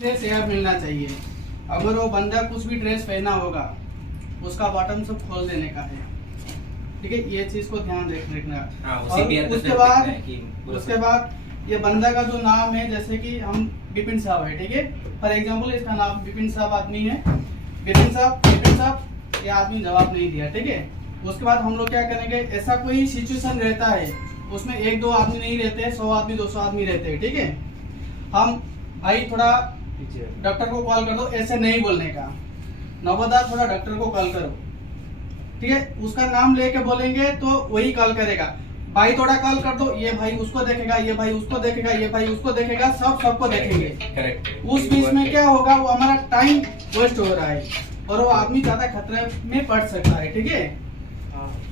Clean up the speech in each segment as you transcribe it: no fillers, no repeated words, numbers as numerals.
Fresh air मिलना चाहिए। अगर वो बंदा कुछ भी ड्रेस पहना होगा उसका बॉटम सब खोल देने का है, ठीक है, ये चीज को ध्यान रखना। और उसके बाद ये बंदा का जो नाम है, जैसे कि हम बिपिन साहब है, ठीक है, फॉर एग्जांपल इसका नाम बिपिन साहब आदमी है, बिपिन साहब ये आदमी जवाब नहीं दिया, ठीक है। उसके बाद हम लोग क्या करेंगे, ऐसा कोई सिचुएशन रहता है उसमें 1-2 आदमी नहीं रहते, 100 आदमी 200 आदमी रहते हैं, ठीक है। हम भाई थोड़ा डॉक्टर को कॉल कर दो, ऐसे नहीं बोलने का, नवोदय थोड़ा डॉक्टर को कॉल करो, ठीक है, उसका नाम लेके बोलेंगे तो वही कॉल करेगा। भाई थोड़ा कॉल कर दो, ये भाई उसको देखेगा, ये भाई उसको देखेगा, ये भाई उसको देखेगा, सबको देखेंगे। करेक्ट। उस बीच में क्या होगा, वो हमारा टाइम वेस्ट हो रहा है और वो आदमी ज्यादा खतरे में पड़ सकता है, ठीक है।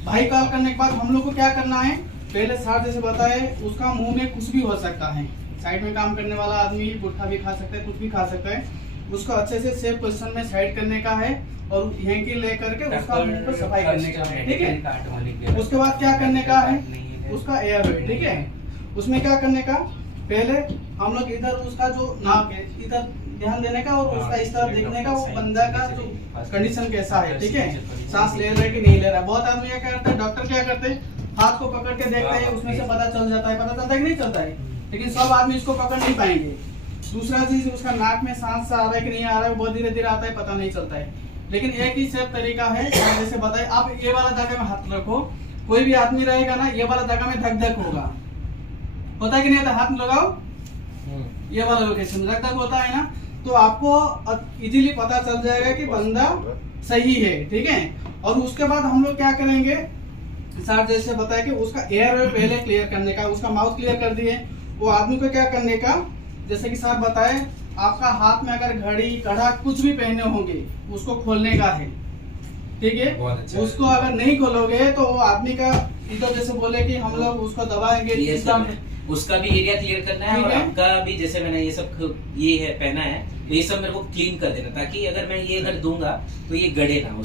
भाई कॉल करने के बाद हम लोग को क्या करना है, पहले सर जैसे बताए, उसका मुंह में कुछ भी हो सकता है, साइड में काम करने वाला आदमी गुटखा भी खा सकता है, कुछ भी खा सकता है, उसको अच्छे से सेफ पोजीशन में साइड करने का है और हैंकी लेकर के उसका मुंह को सफाई करने का है, ठीक है। उसके बाद क्या करने का है, उसका एयर है, ठीक है, उसमें क्या करने का, पहले हम लोग इधर उसका जो नाक है इधर ध्यान देने का और उसका इस तरफ देखने का, वो बंदा का जो कंडीशन कैसा है, ठीक है, सांस ले रहा है कि नहीं ले रहा है। बहुत आदमी क्या करते हैं, डॉक्टर क्या करते हैं, हाथ को पकड़ के देखते हैं, उसमें से पता चल जाता है, पता चलता है कि नहीं चलता है, लेकिन सब आदमी इसको पकड़ नहीं पाएंगे। दूसरा चीज, उसका नाक में सांस आ रहा है कि नहीं आ रहा है, बहुत धीरे धीरे आता है, पता नहीं चलता है। लेकिन एक ही सेफ तरीका है, जैसे बताए, आप ये वाला जगह में हाथ रखो, कोई भी आदमी रहेगा ना, ये वाला जगह में धक धक होता है कि नहीं, हाथ में लगाओ, ये वाला लोकेशन धक धक होता है ना, तो आपको इजीली पता चल जाएगा कि बंदा सही है, ठीक है। और उसके बाद हम लोग क्या करेंगे, सर जैसे बताया कि उसका एयर पहले क्लियर करने का, उसका माउथ क्लियर कर दिए, वो आदमी को क्या करने का, जैसे कि सर बताए, आपका हाथ में अगर घड़ी कड़ा कुछ भी पहने होंगे उसको खोलने का है, ठीक है। अच्छा, उसको अगर नहीं खोलोगे तो वो आदमी का इधर जैसे बोले कि हम लोग उसको दबाएंगे, उसका भी एरिया क्लियर करना है और आपका भी, जैसे मैंने ये सब ये है पहना है, तो ये सब मेरे को क्लीन कर देना, ताकि अगर मैं ये अगर दूंगा तो ये गड़े ना,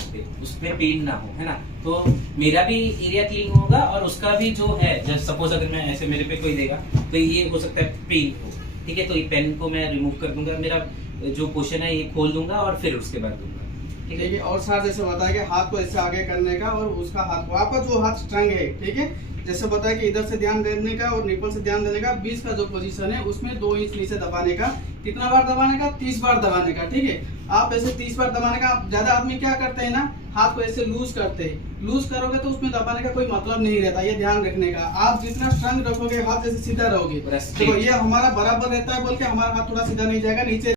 उसपे पेन ना हो, है ना। तो मेरा भी एरिया क्लीन होगा और उसका भी जो है, जब सपोज अगर मैं ऐसे मेरे पे कोई देगा तो ये हो सकता है पेन हो, ठीक है, तो ये पेन को मैं रिमूव कर दूंगा, मेरा जो पोर्शन है ये खोल दूंगा और फिर उसके बाद दूंगा, ठीक है। और सर जैसे बताया कि हाथ को ऐसे आगे करने का और उसका हाथ को, आपका जो हाथ स्ट्रंग है, ठीक है, जैसे बताया कि इधर से ध्यान देने का और निपल से ध्यान देने का, 20 का जो पोजीशन है उसमें 2 इंच नीचे दबाने का, कितना बार दबाने का, 30 बार दबाने का, ठीक है। आप ऐसे 30 बार दबाने का, ज्यादा आदमी क्या करते हैं ना, हाथ को ऐसे लूज करते हैं, लूज करोगे तो उसमें दबाने का कोई मतलब नहीं रहता, ये ध्यान रखने का। आप जितना स्ट्रंग रखोगे, हाथ जैसे सीधा रहोगे, तो ये हमारा बराबर रहता है, बोल के हमारा हाथ थोड़ा सीधा नहीं जाएगा नीचे।